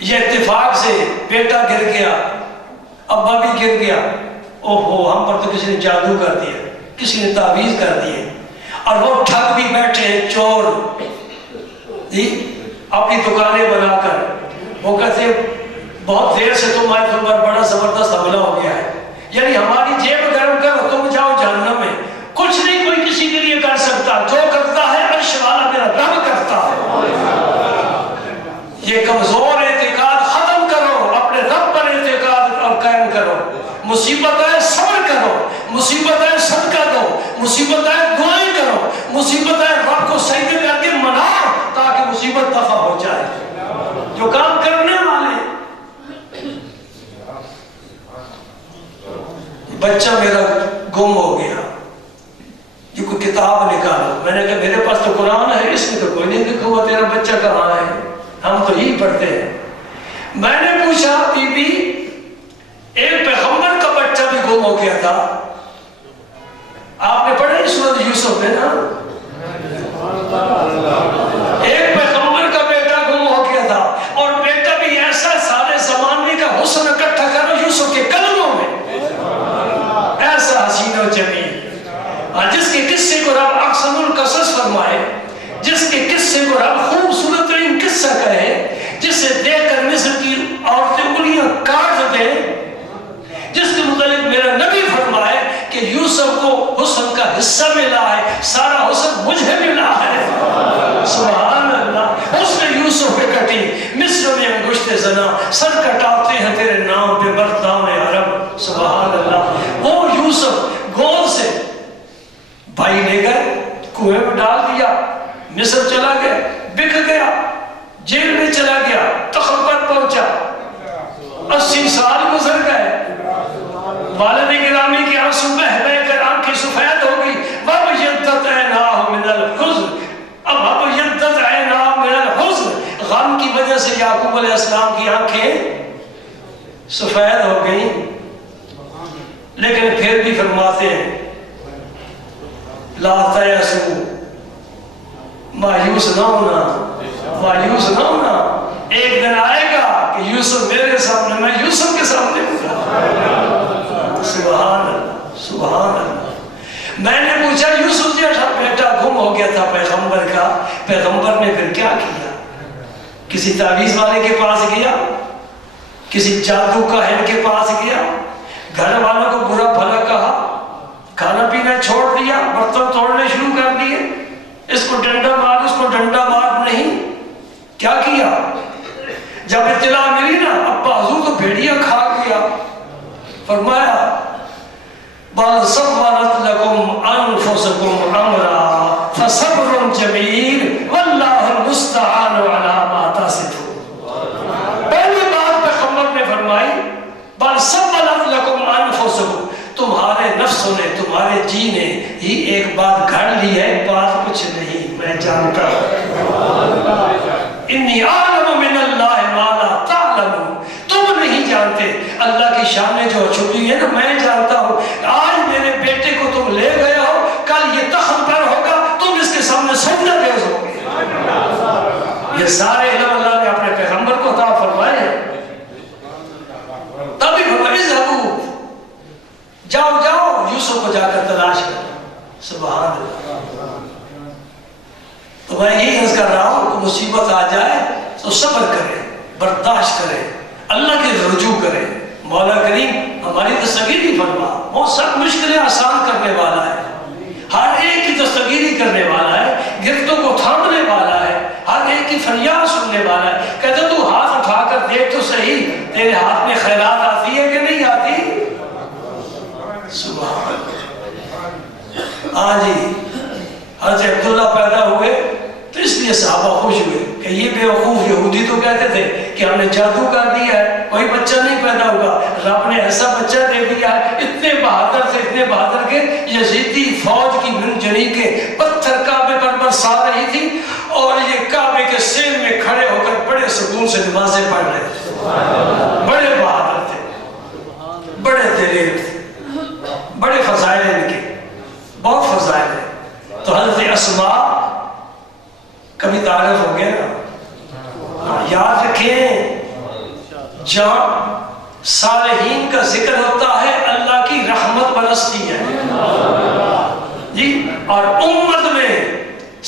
یہ اتفاق سے بیٹا گر گیا، ابا بھی گر گیا، اوہو ہم پر تو کسی نے جادو کر دیا، کسی نے تعویذ کر دیے، اور وہ ٹھگ بھی بیٹھے ہیں چور جی اپنی دکانیں بنا کر، وہ کہتے ہیں بہت دیر سے تم آئے، تم پر بڑا زبردست حملہ ہو گیا ہے، یعنی ہماری جیب گرم کرو، تم جاؤ جہنم میں، کچھ نہیں کوئی کسی کے لیے کر سکتا، جو کرتا ہے عرش والا میرا رب کرتا ہے۔ یہ کمزور اعتقاد ختم کرو، اپنے رب پر اعتقاد اور قائم کرو، مصیبت ہے صبر کرو، مصیبت ہے صدقہ دو، مصیبت ہے دعائیں کرو، مصیبت ہے رب کو سجدے کر کے مناؤ تاکہ مصیبت دفع ہو جائے۔ جو کام کرنے والے، بچہ میرا گم ہو گیا، یہ کوئی کتاب نکالو، میں نے کہا میرے پاس تو قرآن ہے، اس میں تو کوئی نہیں لکھا ہوا تیرا بچہ کہاں ہے، ہم تو یہی پڑھتے ہیں۔ میں نے پوچھا بی بی ایک پیغمبر کا بچہ بھی گم ہو گیا تھا، آپ نے پڑھا سورۃ یوسف میں نا، ایک پیغمبر کا بیٹا گم ہو گیا تھا، اور بیٹا بھی ایسا سارے زمانے کا حسن اکٹھا کرو یوسف کے قلموں میں، ایسا حسین و جمیل، جس کے قصے کو رب احسن القصص فرمائے، جس کے قصے کو رب خوبصورت ترین قصہ کہے، جسے دیکھ کر مصر کی عورتیں انگلیاں کاٹ دیں، جس کے متعلق میرا نبی فرمائے کہ یوسف کو حسن کا حصہ ملا ہے، سارا حسن مجھے ملا ہے، سبحان اللہ۔ اس نے یوسف پہ کٹی، مصر میں انگشت زنا، سر کٹاتے ہیں تیرے نام پہ مردان عرب، سبحان اللہ۔ وہ یوسف گود سے بھائی لے گئے، کنویں میں ڈال دیا، مصر چلا گیا، بک گیا، جیل میں چلا گیا، تخت پر پہنچا، 80 سال گزر گئے، والد گرامی کی آنسو بہہ بہہ کر آنکھیں سفید ہو گئی، وَابْيَضَّتْ عَيْنَاهُ مِنَ الْحُزْنِ، اب وَابْيَضَّتْ عَيْنَاهُ مِنَ الْحُزْنِ، غم کی وجہ سے یعقوب علیہ السلام کی آنکھیں سفید ہو گئیں، لیکن پھر بھی فرماتے ہیں لا تیأسوا، مایوس نہ ہونا، مایوس نہ ہونا، ایک دن آئے گا کہ یوسف میرے سامنے، میں یوسف کے سامنے ہوں۔ سبحان اللہ، سبحان اللہ۔ میں نے پوچھا یوسف جیسا بیٹا گم ہو گیا تھا پیغمبر کا، پیغمبر نے پھر کیا کیا؟ کسی تعویذ والے کے پاس گیا، کسی جادو کاہن کے پاس گیا، گھر والوں کو برا بھلا کہا، کھانا پینا چھوڑ دیا، برتن توڑنے شروع کر دیے، اس کو ڈنڈا مار، اس کو ڈنڈا مار، نہیں، کیا کیا؟ جب اطلاع ملی نا ابا حضور تو بھیڑیا کھا گیا، فرمایا بَلْ سَوَّلَتْ لَكُمْ أَنفُسُكُمْ أَمْرًا فَصَبْرٌ جَمِيلٌ وَاللَّهُ الْمُسْتَعَانُ عَلَىٰ مَا تَصِفُونَ۔ پہلی بات پیغمبر نے فرمائی بَلْ سَوَّلَتْ لَكُمْ أَنفُسُكُمْ، تمہارے نفسوں نے، تمہارے جی نے ہی ایک بات گھڑ لی ہے، بات کچھ نہیں، میں جانتا ہوں، انی اعلم من اللہ ما لا تعلمون، تم نہیں جانتے اللہ کی شانیں جو چھپی ہیں نا، میں جانتا ہوں۔ آج میرے بیٹے کو تم لے گئے ہو، کل یہ تخت پر ہوگا، تم اس کے سامنے سجدہ ریز ہوگے۔ یہ سارے علم اللہ نے اپنے پیغمبر کو عطا فرمائے ہیں، تبھی اذهبوا، جاؤ جاؤ یوسف کو جا کر تلاش کرو، سبحان اللہ۔ تو میں یہی عرض کر رہا ہوں کہ مصیبت آ جائے تو صبر کرے، برداشت کرے، اللہ کے رجوع کرے۔ مولا کریم ہماری دستگیری فرما، وہ سب مشکلیں آسان کرنے والا ہے، ہر ایک کی دستگیری کرنے والا ہے، گرفتوں کو تھامنے والا ہے، ہر ایک کی فریاد سننے والا ہے۔ کہتے تو ہاتھ اٹھا کر دیکھ تو صحیح، تیرے ہاتھ میں خیرات آتی ہے کہ نہیں آتی؟ سبحان اللہ۔ ہاں جی، حضرت عبداللہ پیدا ہوئے تو اس لیے صحابہ خوش ہوئے کہ یہ بے وقوف یہودی تو کہتے تھے کہ ہم نے جادو کر دیا ہے، کوئی بچہ نہیں پیدا ہوگا، رب نے ایسا بچہ دے دیا ہے۔ اتنے بہادر تھے، اتنے بہادر کہ یزیدی فوج کی منجنی کے پتھر کعبے پر برسا رہی تھی، اور یہ کعبے کے سین میں کھڑے ہو کر بڑے سکون سے نمازیں پڑھ رہے تھے۔ بڑے بہادر تھے، بڑے دلیر تھے، بڑے فضائل ان کے، بہت فضائل ہیں۔ تو حضرت اسماء کبھی تعارف ہو گیا نا، یاد رکھیں جہاں صالحین کا ذکر ہوتا ہے اللہ کی رحمت برستی ہے جی. اور امت میں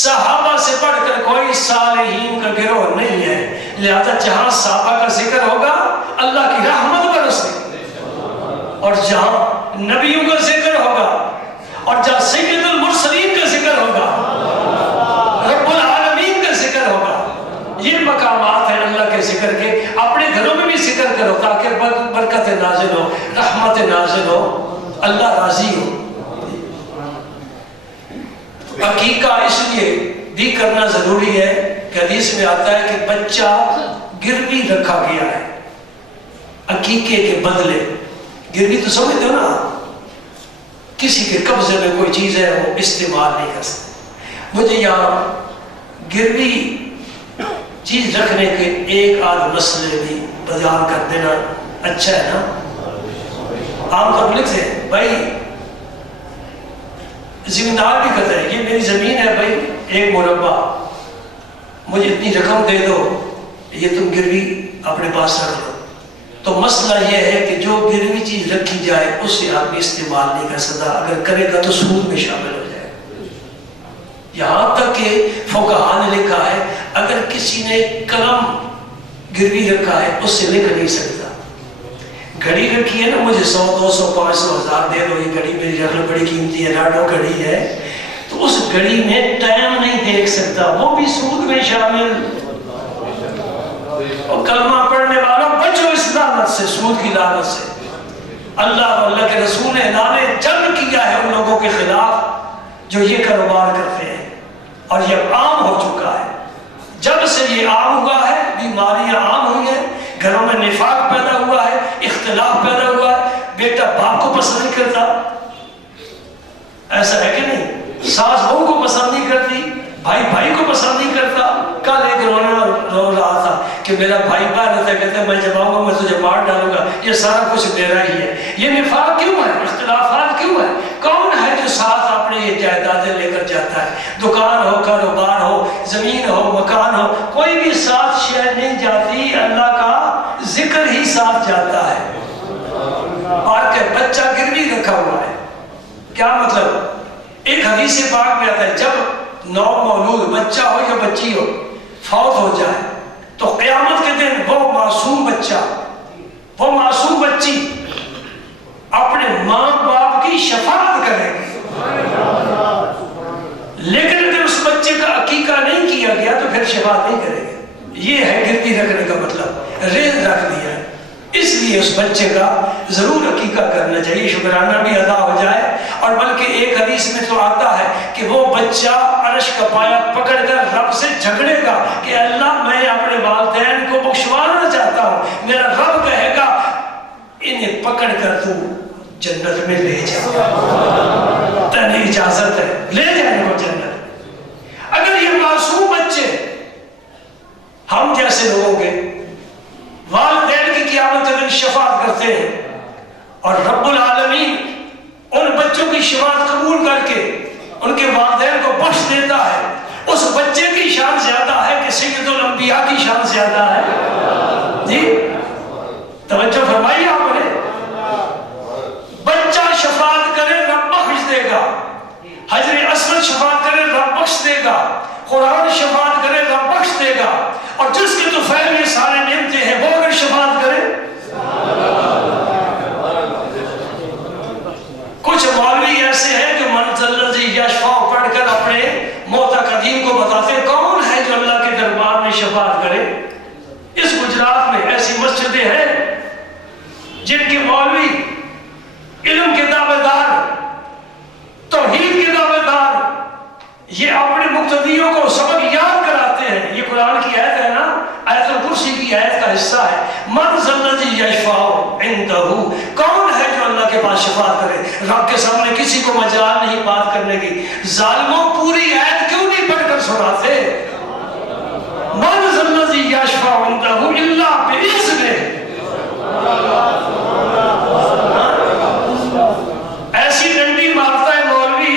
صحابہ سے بڑھ کر کوئی صالحین کا گروہ نہیں ہے، لہذا جہاں صحابہ کا ذکر ہوگا اللہ کی رحمت برستی، اور جہاں نبیوں کا ذکر ہوگا اور جہاں سید المرسلین کا ذکر ہوگا، رب العالمین کا ذکر ہوگا. یہ مقامات ہیں اللہ کے ذکر کے. اپنے گھروں میں بھی ذکر کرو تاکہ برکت نازل ہو، رحمت نازل ہو، اللہ راضی ہو. عقیقہ اس لیے بھی کرنا ضروری ہے کہ حدیث میں آتا ہے کہ بچہ گروی رکھا گیا ہے عقیقے کے بدلے. گروی تو سمجھتے ہو نا، کسی کے قبضے میں کوئی چیز ہے وہ استعمال نہیں کر سکتے. مجھے یہاں گروی چیز رکھنے کے ایک آدھ مسئلے بھی بیان کر دینا اچھا ہے نا. عام طور پر لکھتے ہیں بھائی زمیندار بھی کہتا ہے یہ میری زمین ہے بھائی 1 مربع، مجھے اتنی رقم دے دو، یہ تم گروی اپنے پاس رکھ لو. تو مسئلہ یہ ہے کہ جو گروی چیز رکھی جائے اس سے آدمی استعمال نہیں کر سکتا، اگر کرے گا تو سود میں شامل ہو جائے. یہاں تک کہ فقہاء نے لکھا ہے اگر کسی نے قلم گروی رکھا ہے اس سے لکھ نہیں سکتا. گھڑی رکھی ہے نا، مجھے 100 200 500 1000 دے دو، یہ گھڑی میری رکھ لو، بڑی قیمتی ہے، راڈو گھڑی ہے، تو اس گھڑی میں ٹائم نہیں دیکھ سکتا، وہ بھی سود میں شامل. اور کلمہ پڑھنے والوں بچو اس لعنت سے، سود کی لعنت سے. اللہ اور اللہ کے رسول نے اعلان جنگ کیا ہے ان لوگوں کے خلاف جو یہ کاروبار کرتے ہیں، اور یہ عام ہو چکا ہے. جب سے یہ عام ہوا ہے، بیماریاں عام ہوئی ہیں، گھروں میں نفاق پیدا ہوا ہے، اختلاف پیدا ہوا ہے، بیٹا باپ کو پسند نہیں کرتا، ایسا ہے کہ نہیں؟ ساس بہو کو پسند نہیں کرتی، بھائی بھائی کو پسند نہیں کرتا. کل ایک رو رہا تھا کہ میرا بھائی باہر رہتا ہے، کہتا ہے میں جب آؤں گا میں تجھے مار ڈالوں گا، یہ سارا کچھ میرا ہی ہے. یہ نفاق کیوں ہے؟ اختلافات کیوں ہے؟ کون ہے جو ساتھ اپنے یہ جائیدادیں لے کر جاتا ہے؟ دکان ہو، کاروبار ہو، زمین ہو، مکان ہو، کوئی بھی ساتھ شے نہیں جاتی، اللہ کا ذکر ہی ساتھ جاتا ہے. اور کہ بچہ گروی رکھا ہوا ہے، کیا مطلب؟ ایک حدیث پاک میں آتا ہے جب نو مولود بچہ ہو یا بچی ہو فوت ہو جائے تو قیامت کے دن وہ معصوم بچہ، وہ معصوم بچی اپنے ماں باپ کی شفاعت کرے گی. لیکن اگر اس بچے کا عقیقہ نہیں کیا گیا تو پھر شفاعت نہیں کرے گی. یہ ہے گروی رکھنے کا مطلب، ریز رکھ دیا ہے. اس لیے اس بچے کا ضرور عقیقہ کرنا چاہیے، شکرانہ بھی ادا ہو جائے. اور بلکہ ایک حدیث میں تو آتا ہے کہ وہ بچہ عرش کا پایا پکڑ کر رب سے جھگڑے گا کہ اللہ میں اپنے والدین کو بخشوانا چاہتا ہوں. میرا رب کہے گا انہیں پکڑ کر تو جنت میں لے جا، تنہیں اجازت ہے، لے جائیں کو جنت. اگر یہ معصوم بچے ہم جیسے لوگوں کے والدین کی قیامت کے دن شفاعت کرتے ہیں اور رب العالمین ان بچوں کی شفاعت قبول کر کے ان کے والدین کو بخش دیتا ہے، اس بچے کی شان زیادہ ہے کہ سید الانبیاء کی شان زیادہ ہے. جی توجہ فرمائیے آپ نے. بچہ شفاعت کرے رب بخش دے گا، حجر اسود شفاعت کرے رب بخش دے گا، قرآن شفاعت کرے رب بخش دے گا. اور جس کے تو فیل یہ سارے نعمتیں ہیں وہ اگر شفاعت کرے. کچھ مولوی ایسے ہیں جو منزل الذی یشفع پڑھ کر اپنے موتا قدیم کو بتاتے کون ہے جو اللہ کے دربار میں شفاعت کرے. اس گجرات میں ایسی مسجدیں ہیں جن کے مولوی علم کے دعوے دار، توحید کے دعوے دار، یہ اپنے مقتدیوں کو سبق یاد کراتے ہیں. یہ قرآن کی آیت ہے نا، آیت الکرسی کی آیت کا حصہ ہے. من ذا الذی یشفع عندہ، کون ہے جو اللہ کے پاس شفاعت کرے. رب کے سامنے کسی کو مجال نہیں بات کرنے کی. ظالموں پوری آیت کیوں نہیں پڑھ کر سناتے؟ من ذا الذی یشفع عندہ الا باذنہ. ایسی ڈنڈی مارتا ہے مولوی،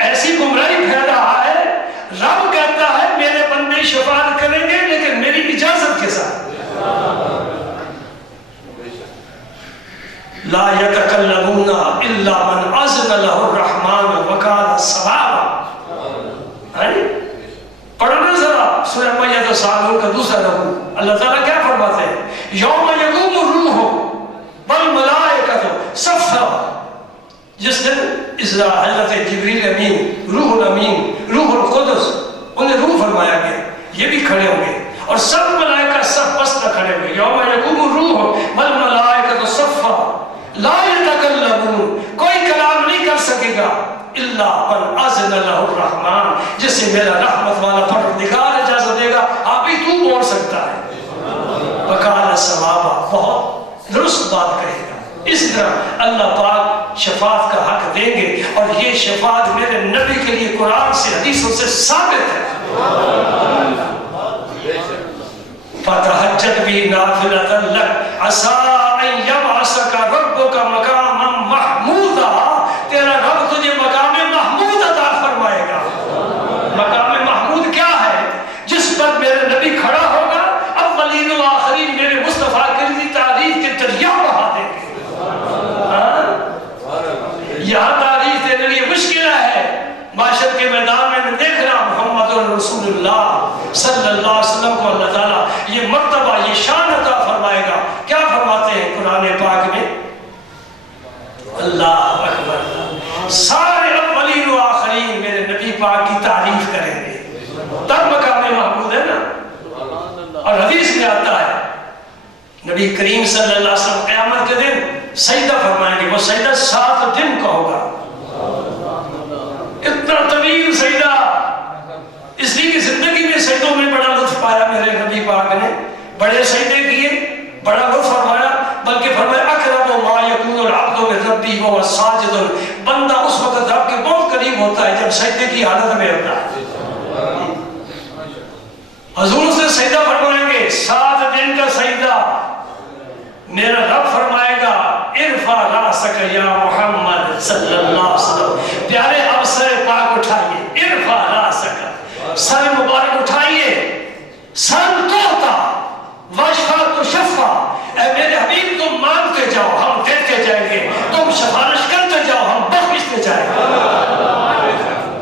ایسی گمراہی پھیل رہا ہے. رب کہتا ہے میرے بندے شفاعت کریں گے لیکن میری اجازت کے ساتھ. لا یتکلمون الا من اذن له الرحمن وکان صوابا. پڑھنا ذرا سورہ میت سالون کا دوسرا رکوع. اللہ تعالیٰ کیا فرماتے ہیں؟ یوم یقوم الروح والملائکۃ صفا. جس دن حضرت جبریل امین، روح الامین، روح القدس، انہیں روح فرمایا گیا، یہ بھی کھڑے ہوں گے اور سب ملائکہ سب پسنا کھڑے ہوں گے. یوم یقوم الروح والملائکۃ صفا لا یتکلمون، کوئی کلام نہیں کر سکے گا الا من اذن له الرحمن، جسے میرا رحمت والا پروردگار اجازت دے گا. آپ ہی تو بول سکتا ہے. وقال صوابا، بہت درست بات کہے گا. اس طرح اللہ پاک شفاعت کا حق دیں گے اور یہ شفاعت میرے نبی کے لیے قرآن سے حدیثوں سے ثابت ہے. فتہجد بھی نافلۃ لک عسیٰ ان یبعثک ربک مقاما محمودا. تیرا رب تجھے مقام محمود عطا فرمائے گا. مقام محمود کیا ہے؟ جس پر میرے نبی کھڑا ہوگا، اولین و آخرین میرے مصطفیٰ کے لیے تعریف کے دریا بہا دیں گے. یہاں تعریف دینے لیے مشکل ہے. معاشر کے میدان میں دیکھ رہا محمد رسول اللہ صلی اللہ علیہ وسلم کو اللہ تعالیٰ یہ مرتبہ، یہ شان عطا فرمائے گا. کیا فرماتے ہیں قرآن پاک میں؟ اللہ اکبر، سارے اولین و آخرین میرے نبی پاک کی تعریف کریں گے. تب مقام محمود ہے نا. اور حدیث میں آتا ہے نبی کریم صلی اللہ علیہ وسلم قیامت کے دن سجدہ فرمائیں گے. وہ سجدہ 7 دن کا ہوگا. اتنا طویل سجدہ، اس لیے کہ زندگی میں سجدوں میں بڑا لطف پایا میرے نبی پاک نے. بڑے سجدے کیے، بڑا لطف فرمایا. بلکہ فرمایا اقرب ما یکون العبد من ربہ وهو ساجد. بندہ اس وقت رب کے بہت قریب ہوتا ہے جب سجدے کی حالت میں ہوتا ہے. حضور سے سجدہ فرمائیں گے، 7 دن کا سجدہ. میرا رب فرمائے گا ارفع راسک یا محمد صلی اللہ علیہ وسلم. پیارے اب سر پاک اٹھائیے. ارفع راسک، سر مبارک اٹھائیے. سر توتا وشفا تو شفا. اے میرے حبیب تم مانگتے جاؤ ہم دیتے جائیں گے، تم سفارش کرتے جاؤ ہم بخشتے جائیں گے.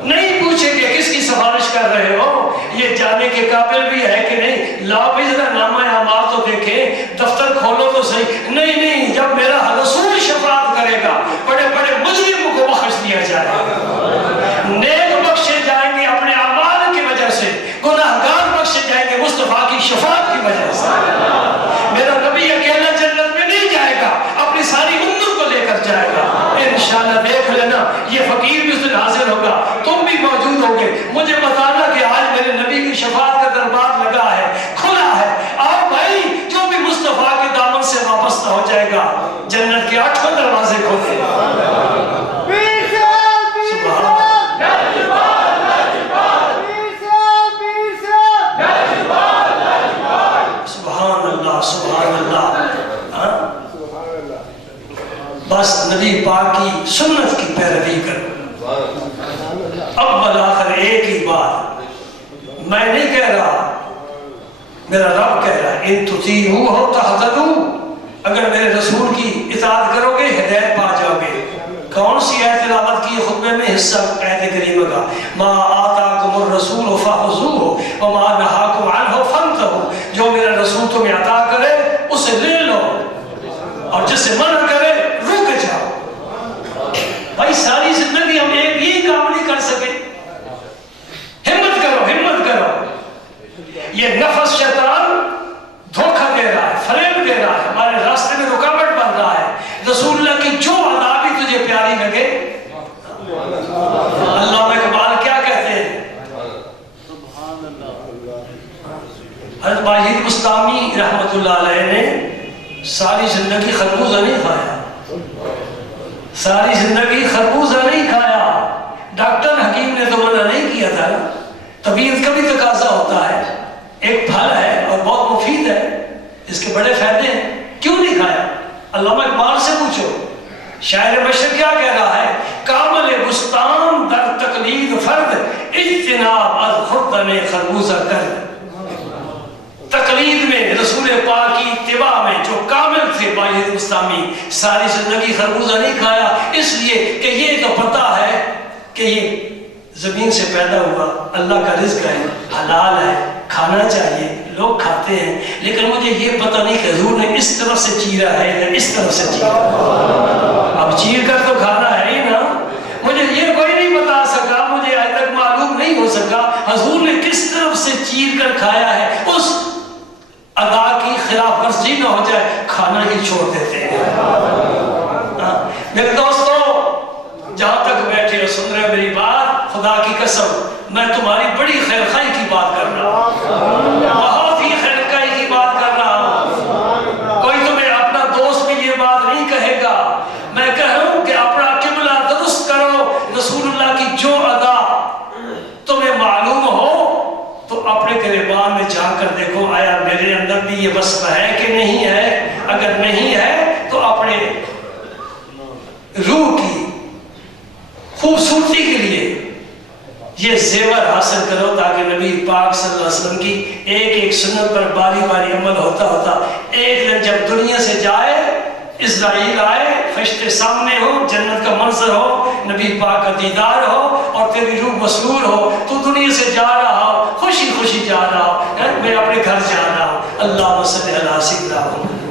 نہیں پوچھیں گے کس کی سفارش کر رہے ہو، یہ جانے کے قابل بھی ہے کہ نہیں. لاؤ بھی ذرا نامہ اعمال تو دیکھیں، دفتر کھولو تو صحیح. نہیں، جب میرا رسول شفاعت کرے گا بڑے بڑے مجرموں کو بخش دیا جائے گا. نیک بخشے جائیں گے اپنے اعمال کی وجہ سے، گناہگار بخشے جائیں گے مصطفیٰ کی شفاعت کی وجہ سے. میرا نبی اکیلا جنت میں نہیں جائے گا، اپنی ساری امت کو لے کر جائے گا. انشاءاللہ دیکھ لینا یہ فقیر بھی اس دن حاضر ہوگا، تم بھی موجود ہوگے. مجھے بتانا کہ آج میرے نبی کی شفاعت کا دربار لگا ہے، کھلا ہے. آؤ بھائی، جو بھی مصطفیٰ کے دامن سے وابستہ ہو جائے گا جنت کے 8 دروازے کھولے. سبحان اللہ. بس نبی پاک کی سنت کی پیروی کرو. اول آخر ایک ہی بات، میں نہیں کہہ رہا، میرا رب کہہ رہا ہے ان تطیعوہ تہتدوا. اگر میرے رسول کی اطاعت کرو گے ہدایت پا جاؤ گے. کون سی آیت تلاوت کی خطبے میں حصہ آیت کریمہ کا؟ ما آتاکم الرسول فخذوہ وما نہاکم عنہ فانتہوا. جو میرا رسول تمہیں عطا کرے اسے لے لو اور جس سے منع کرے رک جاؤ. بھائی ساری زندگی ہم ایک ہی کام نہیں کر سکے. ہمت کرو، ہمت کرو. یہ نفس شیطان دھوکہ دے رہا ہے، فریب دے رہا ہے، ہمارے راستے میں رکاوٹ بن رہا ہے. رسول اللہ کی جو ادا بھی تجھے پیاری لگے. علامہ اقبال کیا کہتے ہیں؟ حضرت واحد بستامی رحمت اللہ علیہ نے ساری زندگی خربوزہ نہیں کھایا. ساری زندگی خربوزہ نہیں کھایا. ڈاکٹر حکیم نے تو منع نہیں کیا تھا. طبیعت کا بھی تقاضا ہوتا ہے. ایک پھل ہے اور بہت مفید ہے، اس کے بڑے فائدے ہیں، کیوں نہیں کھایا؟ علامہ اقبال سے پوچھو. شاعر مشرق کیا کہہ رہا ہے؟ کامل بستان در تقلید فرد اجتناب از خوردن خربوزہ کرد. تقلید میں رسول پاک کی اتباع میں جو کامل تھے باید بستامی، ساری زندگی خربوزہ نہیں کھایا، اس لیے کہ یہ تو پتہ ہے کہ یہ زمین سے پیدا ہوا، اللہ کا رزق ہے، حلال ہے، کھانا چاہیے، لوگ کھاتے ہیں، لیکن مجھے یہ پتہ نہیں کہ حضور نے اس طرف سے چیرا ہے یا اس طرف سے چیرا ہے۔ اب چیر کر تو کھانا ہے ہی نا، مجھے یہ کوئی نہیں بتا سکا، مجھے آج تک معلوم نہیں ہو سکا حضور نے کس طرف سے چیر کر کھایا ہے۔ اس ادا کی خلاف ورزی نہ ہو جائے، کھانا ہی چھوڑ دیتے ہیں۔ میرے دوستو، جہاں تک بیٹھے ہو سن رہے میری بات، خدا کی قسم میں تمہاری بڑی خیر خواہی کی بات کر رہا ہوں، بہت ہی خیر خواہی کی بات کر رہا ہوں۔ کوئی تمہیں اپنا دوست بھی یہ بات نہیں کہے گا، میں کہہ رہا ہوں کہ اپنا قبلہ درست کرو۔ رسول اللہ کی جو ادا تمہیں معلوم ہو تو اپنے گریبان میں جا کر دیکھو، آیا میرے اندر بھی یہ وصف ہے کہ نہیں ہے؟ اگر نہیں ہے تو اپنے روح کی خوبصورتی کے لیے یہ زیور حاصل کرو، تاکہ نبی پاک صلی اللہ علیہ وسلم کی ایک ایک سنت پر باری باری عمل ہوتا ہوتا ایک دن جب دنیا سے جائے، اسرائیل آئے، فرشتے سامنے ہو، جنت کا منظر ہو، نبی پاک کا دیدار ہو اور تیری روح مسرور ہو، تو دنیا سے جا رہا ہو، خوشی خوشی جا رہا ہو، میں اپنے گھر جا رہا ہوں۔ اللہ صلی علی سیدنا محمد۔